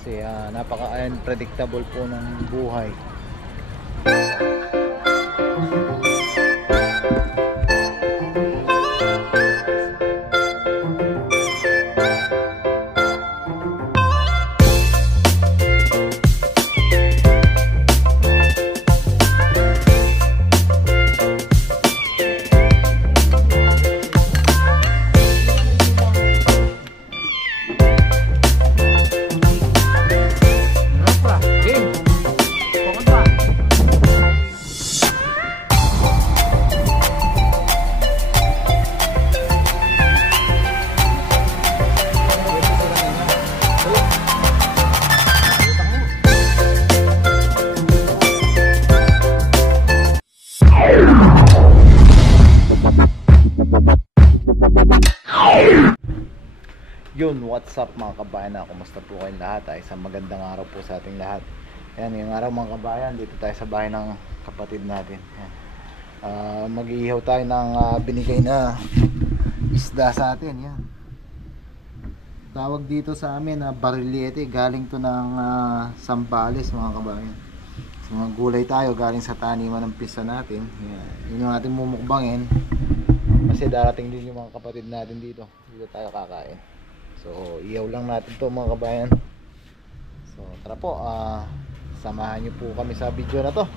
kasi napaka-unpredictable po ng buhay. Yun, what's up mga kabayan, kumusta po kayong lahat? Isang magandang araw po sa ating lahat. Ayan, yung araw mga kabayan, dito tayo sa bahay ng kapatid natin. Mag-iihaw tayo ng binigay na isda sa atin. Yan, tawag dito sa amin na bariliete. Galing to ng Sambales mga kabayan. So, mga gulay tayo galing sa taniman ng pisa natin. Yan, yun yung ating mumukbangin kasi darating din yung mga kapatid natin dito. Dito tayo kakain. So, iyaw lang natin to mga kabayan. So, tara po, samahan nyo po kami sa video na to.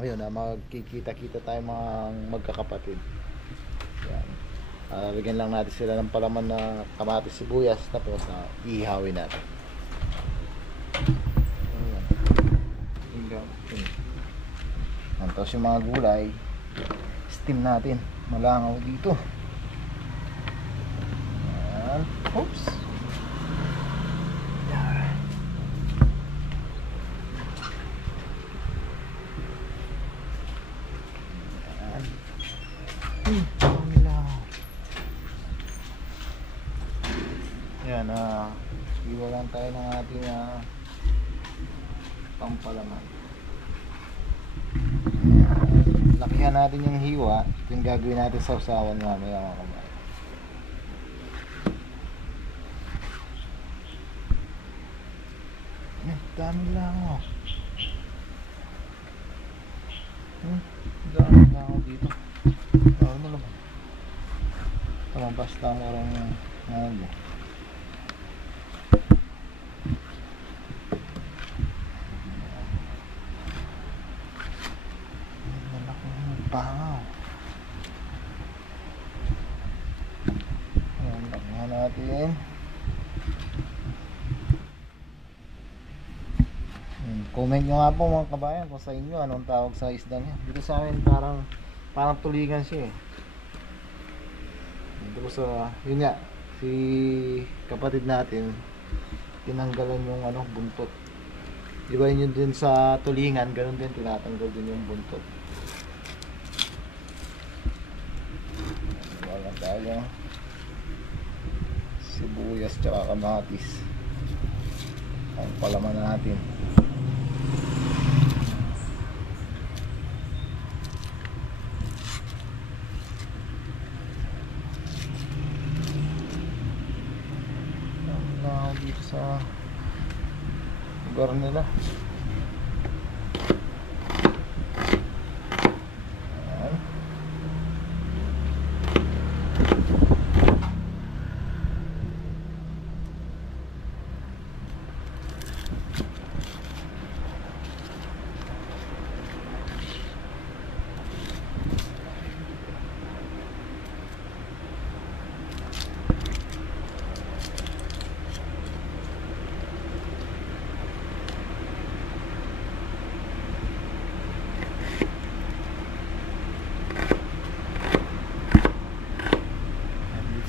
Ayun, magkikita-kita tayo mga magkakapatid. Yan. Bigyan lang natin sila ng palaman na kamatis, sibuyas, tapos ihawin natin. Ayan. Tapos yung mga gulay, steam natin. Malangaw dito. Oops. Yan. Yan, iwa lang tayo ng ating pampalaman. Lakihan natin yung hiwa. Yung gagawin natin sa usawan mamaya mga kamay. Dami lang dami lang dito. Ano naman? Tama, basta mo rin ano. Malaki ng pangaw. Ayan, lakihan natin. Comment nyo nga po mga kabayan kung sa inyo anong tawag sa isda niya. Dito sa amin parang tulingan siya eh. Dito po sa yun nga, si kapatid natin tinanggalan yung buntot. Di ba yun din sa tulingan, ganun din tinatanggal din yung buntot. Wala tayo sibuyas tsaka kamatis ang palaman natin. Dito sa lugar nila.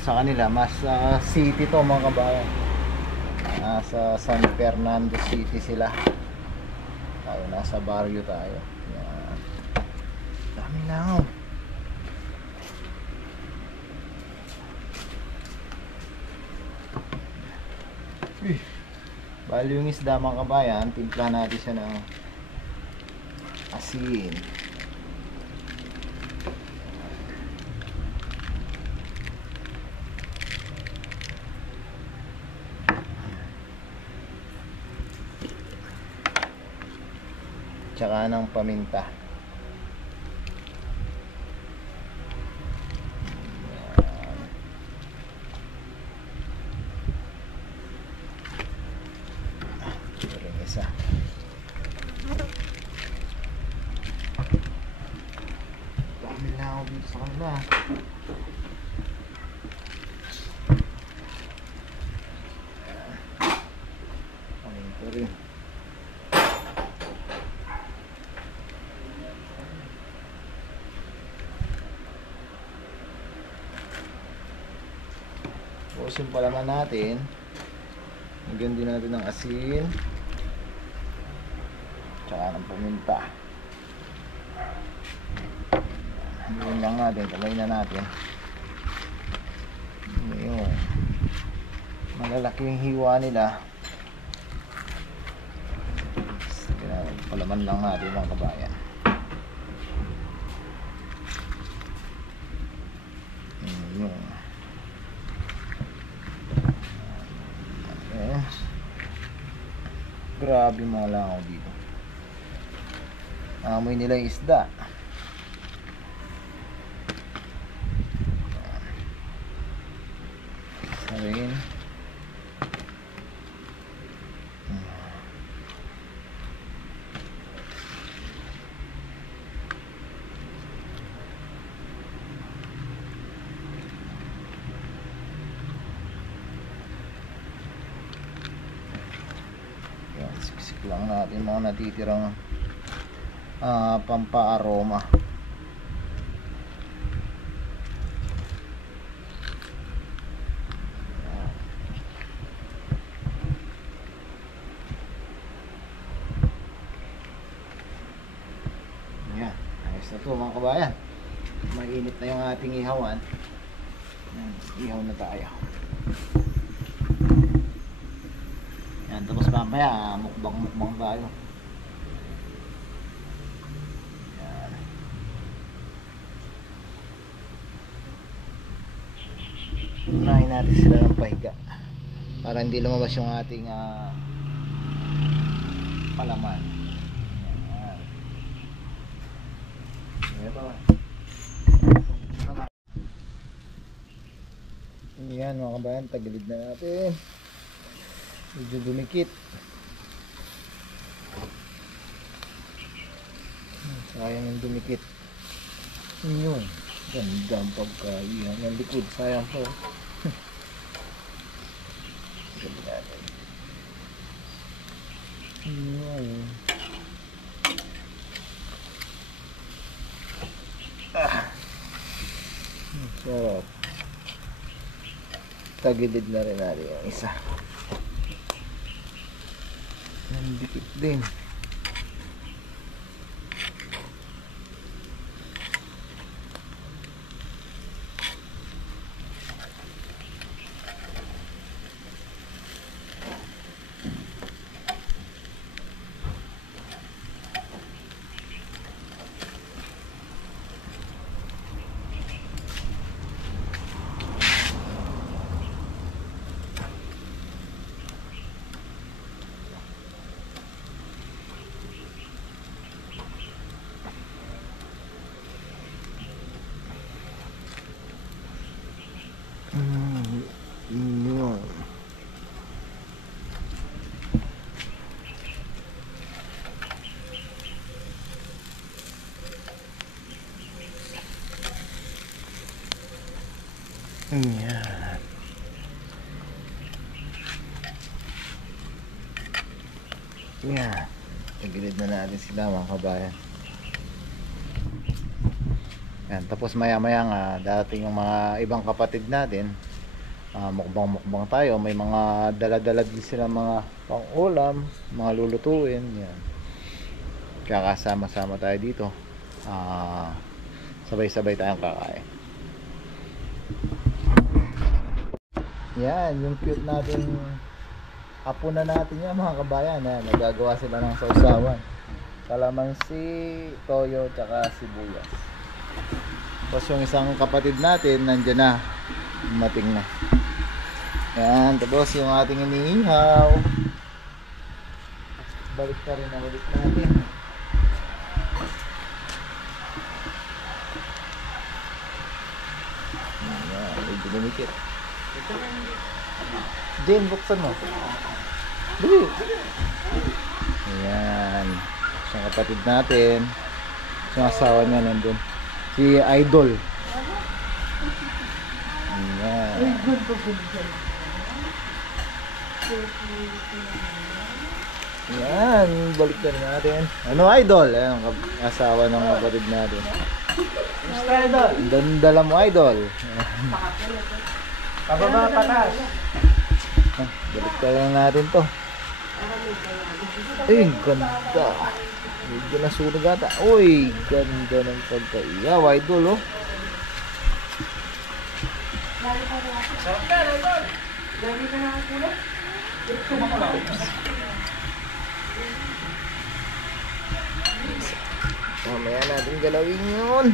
Sa kanila mas city to mga kabayan. Nasa San Fernando City sila. Tayo nasa barrio tayo. Yan. Dami lang. Bali yung isda mga kabayan, timpla natin siya ng asin. tsaka ng paminta. Isa. Dami na ako dito sa kanila. Ito rin. Pusin pa naman natin. Lagyan din natin ng asin tsaka ng paminta. Haluin lang natin, kamay na natin. Ayun. Malalaki yung hiwa nila. Palaman lang natin mga kabayan. Ayun. Okay. Grabe mga langaw dito. Amoy nila yung isda. Sabihin. Yan, siksik lang natin mga natitirang pampa-aroma. Yan, ayos na to mga kabayan. Mainit na yung ating ihawan. Yan, ihaw na tayo. Yan, tapos mamaya mukbang tayo. Unahin natin sila ng pahiga para hindi lumabas yung ating palaman. Yan mga kabayan, tagilid na natin. Medyo dumikit. Sayang yung dumikit. Yun, ganda ang pagkaihan ng likod. Sayang po. Ganda natin. Yun. Sarap. Tagilid na rin natin yung isa. Nandikit din. Yun. Yan. Yan. Tagilid na natin sila mga kabayan. Yan. Tapos maya maya nga darating yung mga ibang kapatid natin. Mukbang tayo. May mga dala-dala din sila mga pang-ulam, mga lulutuin. Yan. Kakasama-sama tayo dito. Sabay-sabay tayong kakain. Yan, yung cute natin apo na natin yan mga kabayan. Yan, nagagawa sila ng sausawan. Kalamansi, toyo, tsaka sibuyas. Tapos yung isang kapatid natin nandyan na, dumating na. Yan, tapos yung ating iniihaw. Balik pa rin na ulit natin. dinimikit. Jane, buksan mo. Dali. Ayan. Isang kapatid natin. Isang asawa niya nandun. Si Idol. Ayan. Ayan. Balik na rin natin. Ano Idol? Ayan ang asawa ng kapatid natin. Idol. Ang dandala mo Idol. Pababa, patas. Balik na lang natin to. Ay, ganda. Medyo nasunog ata. Uy, ganda ng pagkaiyaw, Idol, oh. Sarap ka, Idol. Lagi ka na ang kulay. Mamaya natin galawin yun.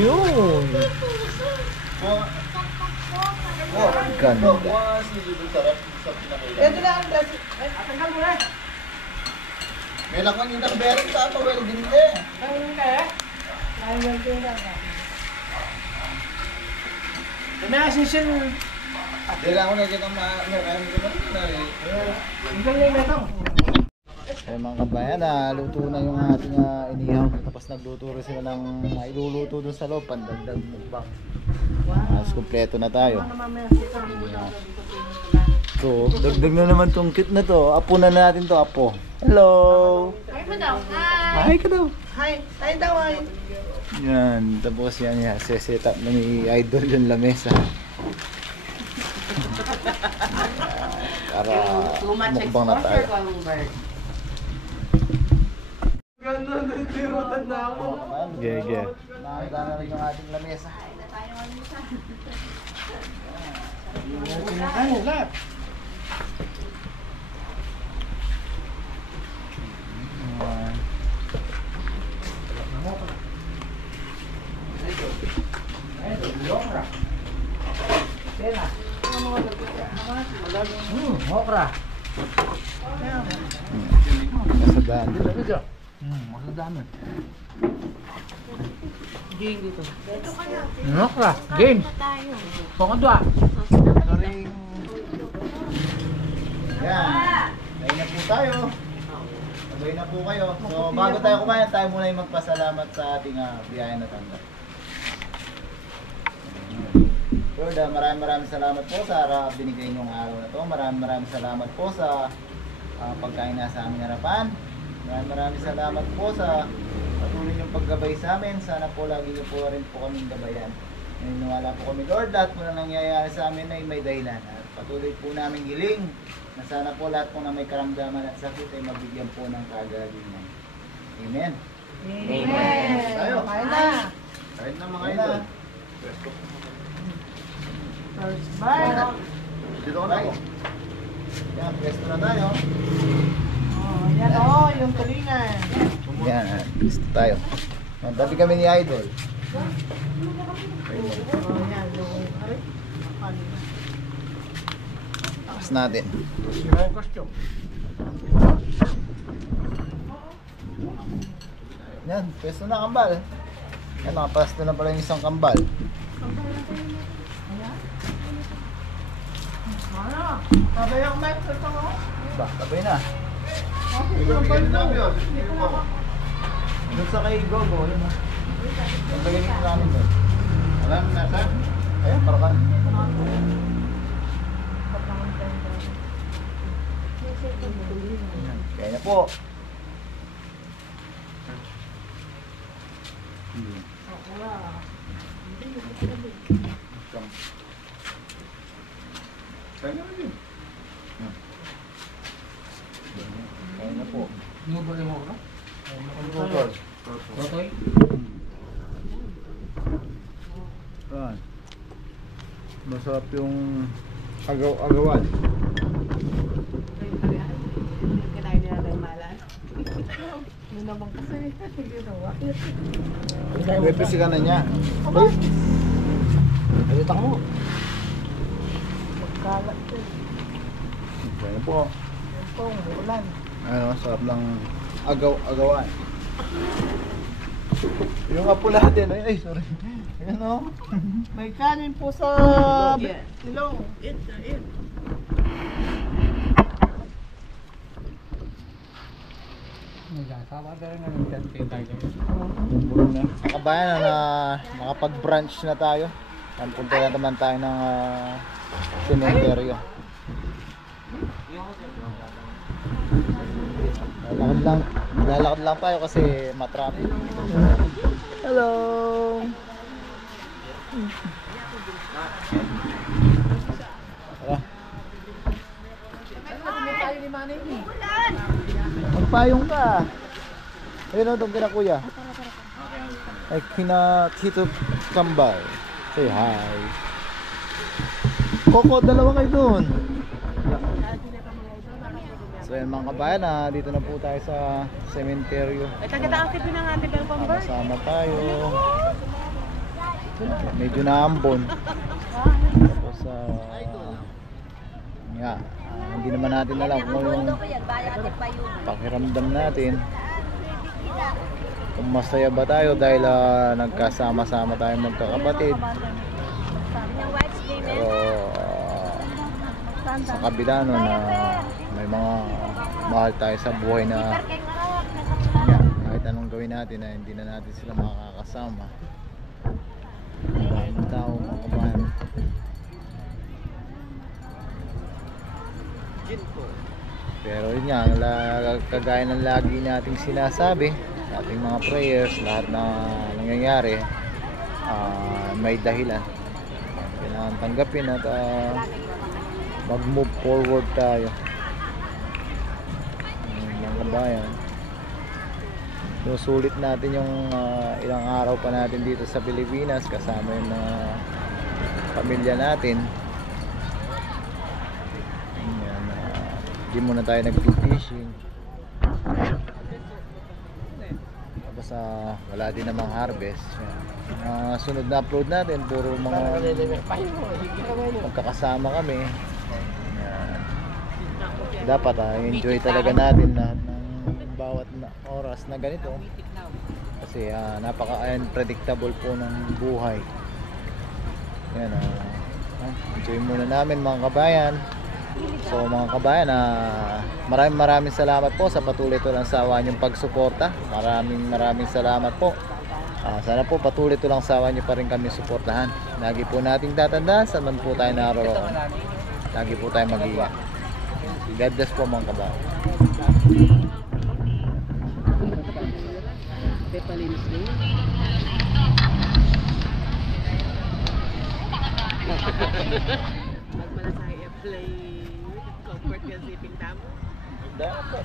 Yun. Ganda. Ito na ang dasi. Atanggal mo na. May lakon yung takberin sa ito, well, hindi. Ang kaya? Ay, magkira ka. May-assission. Hindi lang ako nakikita kaya mo naman na eh. Ang galing na ito. Ay mga kabayan, luto na yung ating inihaw. Tapos nagluto rin sila ng iluluto dun sa loob, pandagdag mukbang. Mas kumpleto na tayo. So, dagdag na naman tong kit na to. Apo na natin to, apo. Hello! Hi mo daw. Hi. Hi ka daw. Hi. Hi daw, hi. Yan, tapos yan, set up na ni Idol yung lamesa. Para mukbang na tayo. Ganda na tirutan na ako. Gege. Nakakita na rin yung ating lamesa. Kinakain, lahat. Okra. Kasadaan. Masadaan. Game dito. Okra. Game. Pangkadwa. Yan. Kain na po tayo. Sabay na po kayo. So bago tayo kumain, tayo muna yung magpasalamat sa ating biyaya na tanda. Lord, maraming salamat po sa binigay niyong araw na to. Maraming salamat po sa pagkain na sa aming harapan. Maraming salamat po sa patuloy niyong paggabay sa amin. Sana po lagi niyo po rin po kaming gabayan. Naniniwala po kami, Lord, lahat po na nangyayari sa amin ay may dahilan. At patuloy po namin hiling na sana po lahat po na may karamdaman at sakit ay mabigyan po ng kagalingan. Amen. Amen. Tayo. Kain na. Kahit na mga ito. First bite. Dito ko na ako. Yan, pwesto na tayo. Oh, yan oh, yung tulingan. Yan, pwesto tayo. Tabi kami ni Idol. Oh, yan. Ay, nakalina. Takas natin. Sira yung costume. Yan, pwesto na kambal. Yan, nakapasto na pala yung isang kambal. Ano? Sabay ang mic ito mo? Ba, sabay na. Doon sa kay Gogo, yun ha. Yung pagaling namin doon. Alam na sa? Ayun, parakan. Kaya na po. Kaya na rin. Kaya na po. Ano ba yung okra? Total. Totoy? Yan. Masarap yung agawan. Kinain nila tayo malan. Ano naman kasi ginawa. May pisika na niya. Uy! Alitak mo. Magkalat ko. Kaya na po. Yan po, ulan. Ano, sarap ng agawan. Yung apo natin, ay sorry. Ayan o. May kanin po sa Yeah. ilong. Kabayan na makapag-brunch na tayo. Punta na naman tayo ng cementerio. Lalakad lang tayo kasi matraffic. Hello. Tara. Magpayong ka. Ayun o, doon kina kuya. Ay, kina Tito Kambal. Say hi. Coco, dalawa kayo doon. So yan mga kabayan, dito na po tayo sa cementerio. Ay, tagada-akit din ang ating bell bomber. Sama tayo. Medyo naambon. Tapos hindi naman natin alam kung yung pakiramdam natin. Kung masaya ba tayo dahil nagkasama-sama tayong magkakapatid. Pero sa kabila nun may mga mahal tayo sa buhay na kahit anong gawin natin na hindi na natin sila makakasama. Maraming tao mga kabayan. Pero yun nga, kagaya ng lagi nating sinasabi sa ating mga prayers, lahat na nangyayari may dahilan. Kailangan tanggapin at mag-move forward tayo. Mga kabayan, susulit natin yung ilang araw pa natin dito sa Pilipinas kasama yung mga pamilya natin. Hindi muna tayo nag-fishing. Tapos wala din namang harvest. Sunod na upload natin puro mga magkakasama kami. Dapat enjoy talaga natin lahat ng bawat oras na ganito. Kasi napaka-unpredictable po ng buhay. Yan, enjoy muna namin mga kabayan. So mga kabayan, maraming salamat po sa patuloy to lang sawa niyong pagsuporta. Maraming salamat po. Sana po patuloy to lang sawa niyo pa rin kami suportahan. Lagi po nating tatandaan saan man po tayo naroon. Lagi po tayo mag-iingat. God bless po mga kabayan. Pepalinis din. Magmalasay apply comfort ka ziping tamo. Dapat.